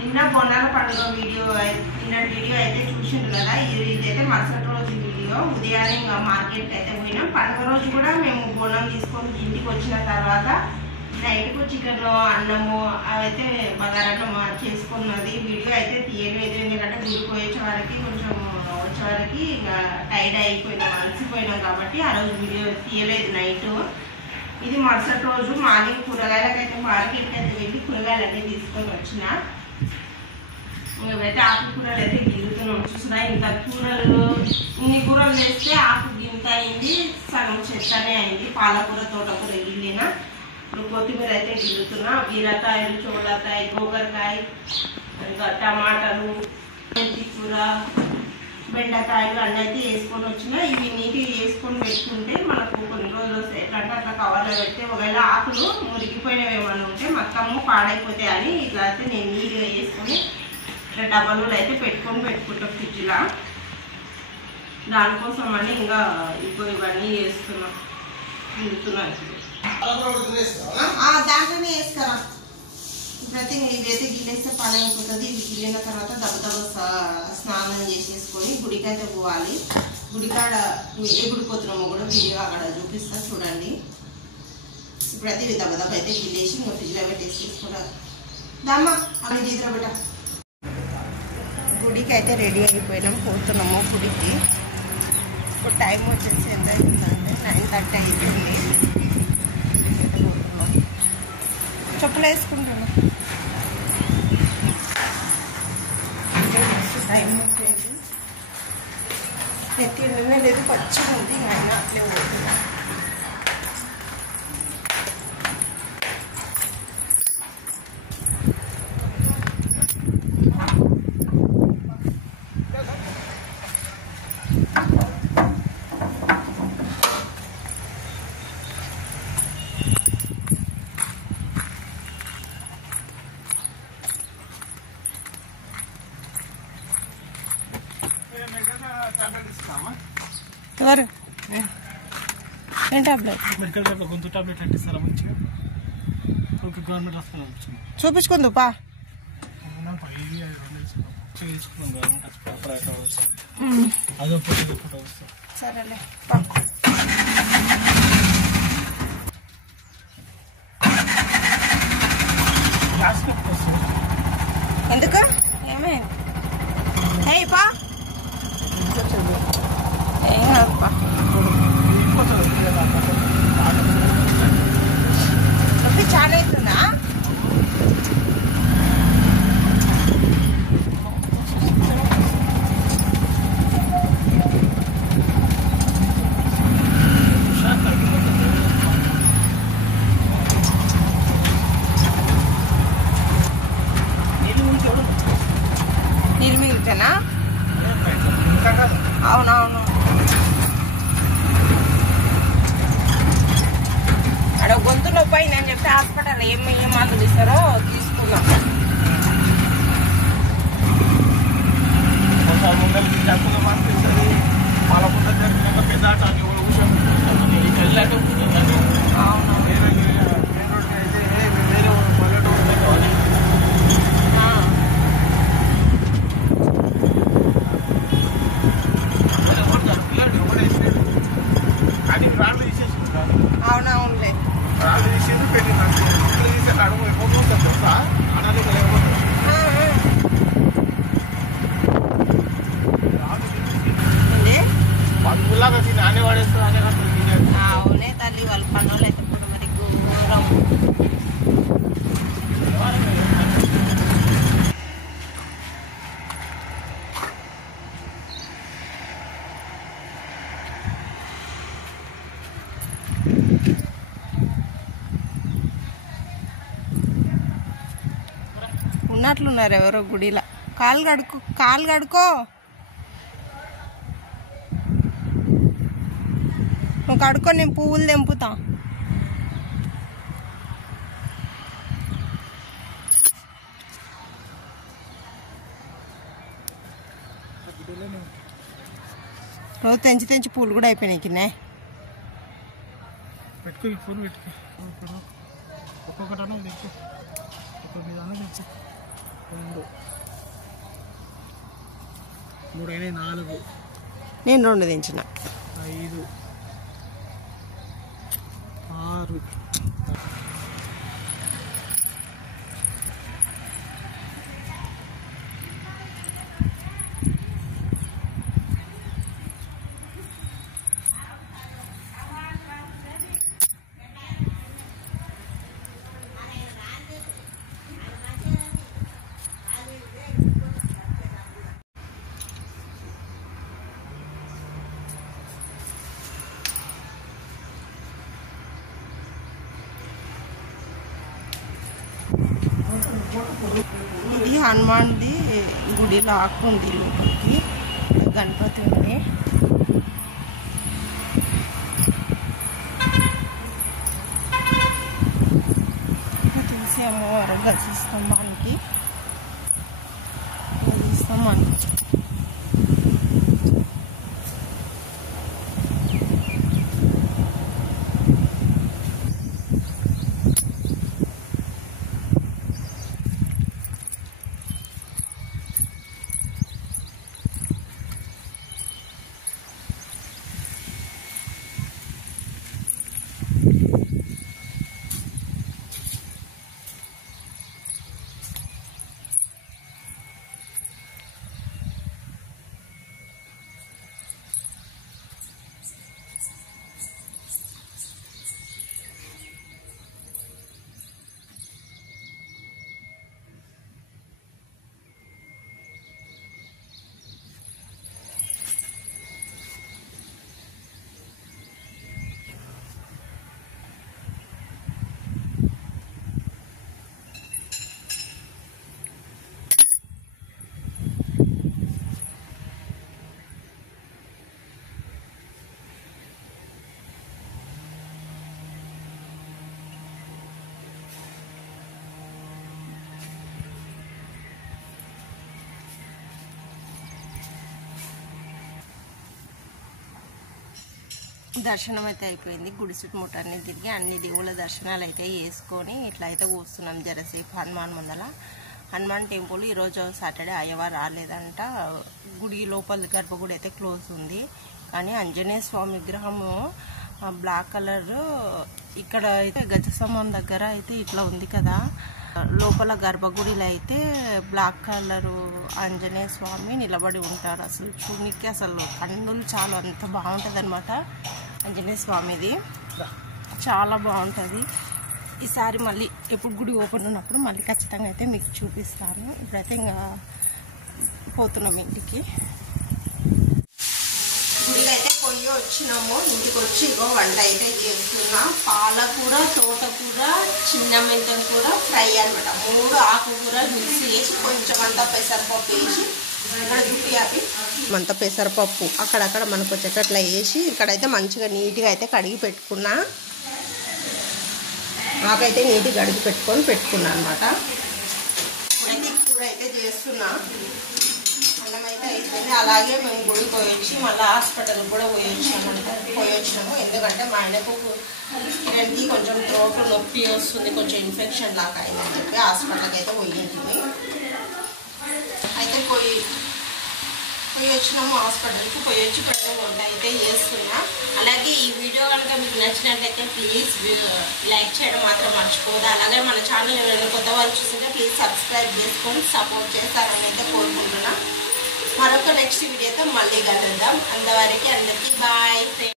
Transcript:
నిన్న బోనాల పండుగ వీడియో అయితే చూసిండ్రు కదా. ఇదైతే మరుసటి రోజు వీడియో. ఉదయాన్నే ఇంకా మార్కెట్కి అయితే పోయినాం. పండుగ రోజు కూడా మేము బోనం తీసుకొని ఇంటికి వచ్చిన తర్వాత నైట్కు చికెన్ అన్నము అవైతే బగారన్నం చేసుకున్నది. వీడియో అయితే తీయలేదు, ఎందుకంటే గుడికి వచ్చేవారికి కొంచెం వచ్చేవారికి ఇంకా టైర్డ్ అయిపోయినాం, అలసిపోయినాం కాబట్టి ఆ రోజు వీడియో తీయలేదు నైట్. ఇది మరుసటి రోజు మార్నింగ్ కూరగాయలకైతే మార్కెట్కి అయితే వెళ్ళి కూరగాయలన్నీ తీసుకొని వచ్చిన. ఇవైతే ఆకు కూరలు అయితే గిల్లుతున్నాం. చూసినా ఇంత కూరలు ఇన్ని కూరలు వేస్తే ఆకు గింత అయింది, సగం చెత్తనే అయింది. పాలకూర తోటకూర గిల్లిన. ఇప్పుడు కొత్తిమీర అయితే గిల్లుతున్నా. బీరకాయలు, చోళకాయ, గోకరకాయ, ఇంకా టమాటాలు, మెంతి కూర, బెండకాయలు అన్నీ అయితే వేసుకొని వచ్చినా. ఇవి నీట్గా వేసుకొని పెట్టుకుంటే మనకు కొన్ని రోజులు వస్తాయి. ఎట్లా అంటే అట్లా కవర్లో పెడితే ఒకవేళ ఆకులు మురిగిపోయినవి ఏమైనా ఉంటే మొత్తము పాడైపోతాయి అని ఇట్లా అయితే నేను నీట్గా వేసుకొని ఇట్లా డబ్బాలో అయితే పెట్టుకుంటాం ఫ్రిడ్జ్లో. దానికోసం అని ఇంకా ఇవన్నీ వేస్తున్నాం, గిల్లుతున్నాను. దాంట్లోనే వేసుకురా. ఇప్పుడైతే ఇదైతే గిల్లేస్తే పని అయిపోతుంది. ఇది గిల్లిన తర్వాత దెబ్బ స్నానం చేసేసుకొని గుడికైతే పోవాలి. గుడికాడ ఏ గుడికి పోతున్నామో కూడా వీడియో అక్కడ చూపిస్తా చూడండి. ఇప్పుడైతే ఇవి దెబ్బ అయితే గిల్లేసి ఇంకా ఫ్రిడ్జ్లో పెట్టేసేసుకుంటా. దామ్మా అవి తీద్ర బిడ్డ. గుడికి అయితే రెడీ అయిపోయినాం, పోతున్నాము గుడికి. ఇప్పుడు టైం వచ్చేసి ఎంత అవుతుందంటే 9:30 అవుతుంది. చెప్పులు వేసుకుంటున్నాం. టైం వచ్చేది ఎత్తిండమే లేదు, పచ్చిగా ఉంది. ఆయన అట్లే పోతున్నా. ఎవరు ఏం టాబ్లెట్? మెడికల్ షాప్లో గొంతు టాబ్లెట్ అంటిస్తారా మంచిగా? గవర్నమెంట్ హాస్పిటల్ చూపించుకుందు పా. సరేలే ఎందుకు ఏమైంది? పా ఏం కాదుపా. నొప్పి చాలా అవుతుందా? నిర్మించనా? అవునవును. అక్కడ గొంతు నొప్పి అయిందని చెప్పి హాస్పిటల్ ఏం మందులు ఇస్తారో తీసుకున్నాం. అవునవునులే. అవునే తల్లి, వాళ్ళ పనులు అయితే ఇప్పుడు మరి ఘోరం. ఉన్నట్లున్నారు ఎవరో గుడిలో. కాలు కడుకో. నువ్వు కడుకో, నేను పువ్వులు తెంపుతా. రోజు తెంచి పూలు కూడా అయిపోయినాయి కిన్నే. పెట్టుకో ఈ పూలు పెట్టుకో, ఒక్కొక్కటనే తెచ్చు, ఒక్కొక్క విధానం తెచ్చు. 2 3 అయినాయి 4 నేను 2 దించిన 5 6 ఇది హనుమాన్ది గుడి లాక్కుంది లోపలికి. గణపతి ఉంది. తులసి అమ్మవారు గజస్తంభానికి దర్శనం అయితే అయిపోయింది. గుడి చుట్టుముట్టాన్ని తిరిగి అన్ని దేవుళ్ళ దర్శనాలు అయితే చేసుకొని ఇట్లా అయితే కూస్తున్నాం జరసేపు హనుమాన్ ముందల. హనుమాన్ టెంపుల్ ఈరోజు సాటర్డే అయ్యవారు రాలేదంట. గుడి లోపల గర్భగుడి అయితే క్లోజ్ ఉంది. కానీ ఆంజనేయ స్వామి విగ్రహము బ్లాక్ కలర్ ఇక్కడ అయితే గజస్తంభం దగ్గర అయితే ఇట్లా ఉంది కదా. లోపల గర్భగుడిలో అయితే బ్లాక్ కలర్ ఆంజనేయ స్వామి నిలబడి ఉంటారు. అసలు చూనికి అసలు కన్నులు చాలా అంత బాగుంటుంది అనమాట. ఆంజనేయ స్వామిది చాలా బాగుంటుంది. ఈసారి మళ్ళీ ఎప్పుడు గుడి ఓపెన్ ఉన్నప్పుడు మళ్ళీ ఖచ్చితంగా అయితే మీకు చూపిస్తాను. ఇప్పుడైతే ఇంకా పోతున్నాం ఇంటికి. గుడికి అయితే పొయ్యి వచ్చినాము. ఇంటికి వచ్చి ఇగో వంట అయితే చేస్తున్నా. పాలకూర, తోటకూర, చిన్న మెంతం కూర ఫ్రై అనమాట. 3 ఆకుకూరలు మిక్స్ చేసి కొంచెం అంతా పెసరపప్పు వేసి ఇక్కడ దుప్పి ఆపి అంత పెసరపప్పు అక్కడక్కడ మనకు వచ్చేటట్లా వేసి ఇక్కడైతే మంచిగా నీట్గా అయితే కడిగి పెట్టుకున్నా. నాకైతే నీట్గా కడిగి పెట్టుకున్నా అనమాట. ఇప్పుడైతే కూర అయితే చేస్తున్నా. అన్నం అయితే అయిపోయింది. అలాగే మేము గుడి పోయొచ్చి మళ్ళీ హాస్పిటల్ కూడా పోయొచ్చినాము. ఎందుకంటే మా ఆయనకు కిరణ్కి కొంచెం త్రోట్ నొప్పి వస్తుంది, కొంచెం ఇన్ఫెక్షన్ లాగా అయిందని చెప్పి హాస్పిటల్కి అయితే పోయింది. అయితే పోయి వచ్చినాము హాస్పిటల్కి. పోయొచ్చి ఇప్పుడు వంట అయితే చేస్తున్నా. అలాగే ఈ వీడియో కనుక మీకు నచ్చినట్లయితే ప్లీజ్ లైక్ చేయడం మాత్రం మర్చిపోదు. అలాగే మన ఛానల్ ఎవరైనా కొత్త వాళ్ళు చూస్తుంటే ప్లీజ్ సబ్స్క్రైబ్ చేసుకొని సపోర్ట్ చేస్తారని అయితే కోరుకుంటున్నా. మరొక నెక్స్ట్ వీడియోతో మళ్ళీ కలుద్దాం. అంతవరకు అందరికీ బాయ్.